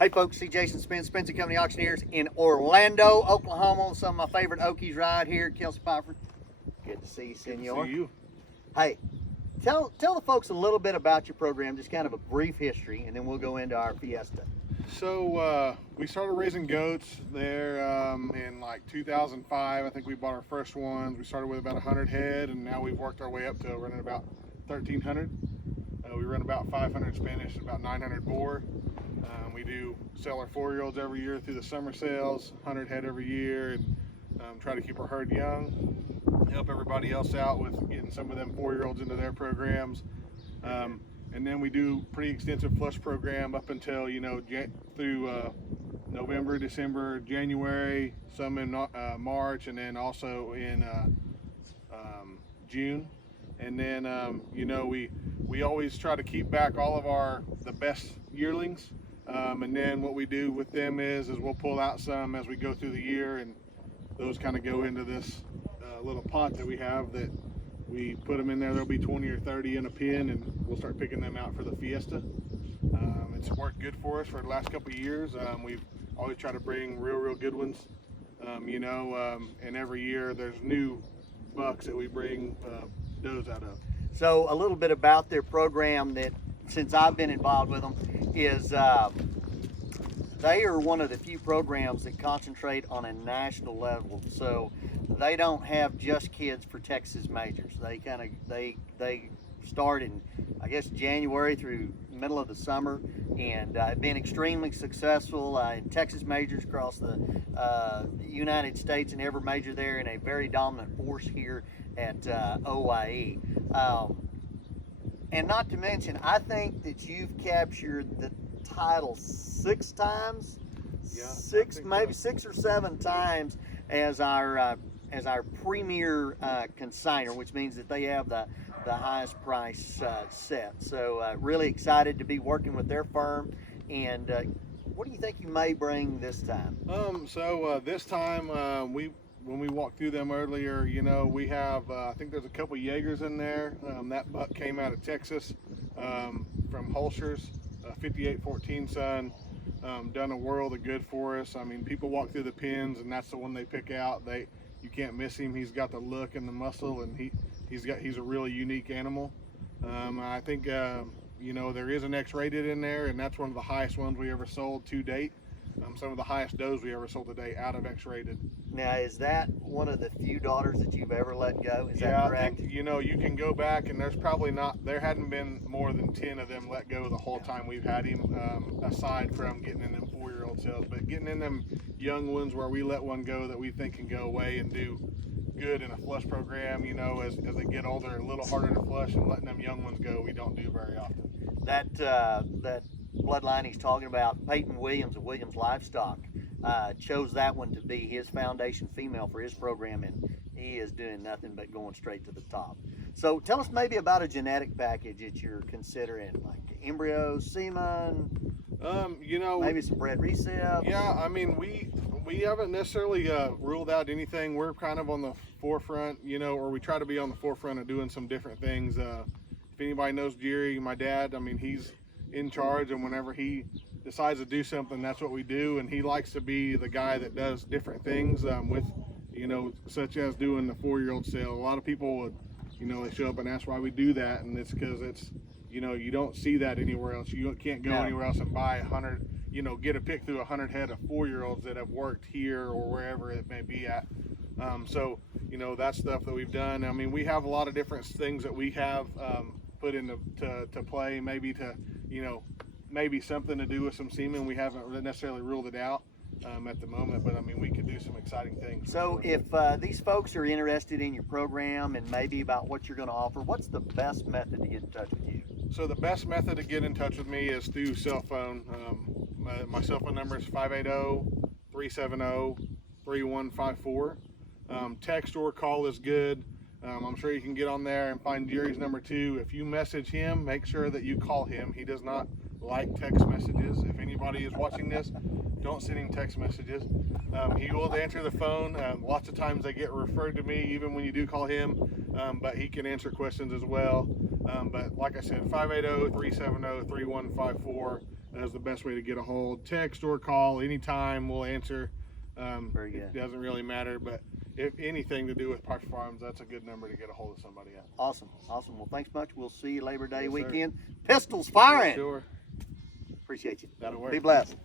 Hey folks, see Jason Spence, Spence & Company Auctioneers in Orlando, Oklahoma. Some of my favorite Okies right here. Kelsey, Pfeiffer. Good to see you, senor. Good to see you. Hey, tell the folks a little bit about your program, just kind of a brief history, and then we'll go into our Fiesta. So we started raising goats there in like 2005. I think we bought our first ones. We started with about 100 head, and now we've worked our way up to running about 1,300. We run about 500 Spanish, about 900 boar. We do sell our 4-year-olds every year through the summer sales, 100 head every year, and try to keep our herd young. Help everybody else out with getting some of them 4-year-olds into their programs. And then we do pretty extensive flush program up until, through November, December, January, some in March, and then also in June. And then, we always try to keep back all of the best yearlings. And then what we do with them is we'll pull out some as we go through the year, and those kind of go into this little pot that we have that we put them in there. There'll be 20 or 30 in a pen, and we'll start picking them out for the Fiesta. It's worked good for us for the last couple of years. We've always tried to bring real good ones, and every year there's new bucks that we bring does out of. So a little bit about their program that, since I've been involved with them, is they are one of the few programs that concentrate on a national level. So they don't have just kids for Texas majors. They start in, I guess, January through middle of the summer, and been extremely successful in Texas majors across the United States, and every major there, in a very dominant force here at OYE. And not to mention, I think that you've captured the title 6 times, maybe 6 or 7 times as our premier consignor, which means that they have the highest price set. So really excited to be working with their firm. And what do you think you may bring this time? This time when we walked through them earlier, we have, I think there's a couple Jaegers in there. That buck came out of Texas from Holshers, 5814 son. Done a world of good for us. I mean, people walk through the pens, and that's the one they pick out. You can't miss him. He's got the look and the muscle, and he's a really unique animal. I think there is an X-rated in there, and that's one of the highest ones we ever sold to date. Some of the highest does we ever sold today out of X-rated. Now, is that one of the few daughters that you've ever let go? Is that correct? I think, you can go back, and there hadn't been more than 10 of them let go the whole time we've had him, aside from getting in them 4-year-old sales. But getting in them young ones where we let one go that we think can go away and do good in a flush program, as they get older, a little harder to flush, and letting them young ones go, we don't do very often. That bloodline he's talking about, Peyton Williams of Williams Livestock, chose that one to be his foundation female for his program, and he is doing nothing but going straight to the top. So tell us maybe about a genetic package that you're considering, like embryo, semen, maybe some bred recep. Yeah, I mean, we haven't necessarily ruled out anything. We're kind of on the forefront, or we try to be on the forefront of doing some different things. If anybody knows Jerry, my dad, I mean, he's in charge, and whenever he decides to do something, that's what we do. And he likes to be the guy that does different things with, such as doing the 4-year-old sale. A lot of people would, they show up and ask why we do that, and it's because it's, you don't see that anywhere else. You can't go anywhere else and buy 100, get a pick through 100 head of 4-year-olds that have worked here or wherever it may be at. That's stuff that we've done. I mean, we have a lot of different things that we have put into to play, maybe to, maybe something to do with some semen. We haven't necessarily ruled it out at the moment, but I mean, we could do some exciting things. So if these folks are interested in your program and maybe about what you're going to offer, what's the best method to get in touch with you? So the best method to get in touch with me is through cell phone. My cell phone number is 580-370-3154. Text or call is good. I'm sure you can get on there and find Jerry's number too. If you message him, make sure that you call him. He does not like text messages. If anybody is watching this, don't send him text messages. He will answer the phone. Lots of times they get referred to me even when you do call him, but he can answer questions as well. But like I said, 580-370-3154. as the best way to get a hold. Text or call anytime, we'll answer. Very good. It doesn't really matter, but if anything to do with Pfeiffer Farms, that's a good number to get a hold of somebody at. Awesome. Well, thanks much. We'll see you Labor Day Yes, sir. weekend. Pistols firing. Sure. Appreciate you. That'll work. Be blessed.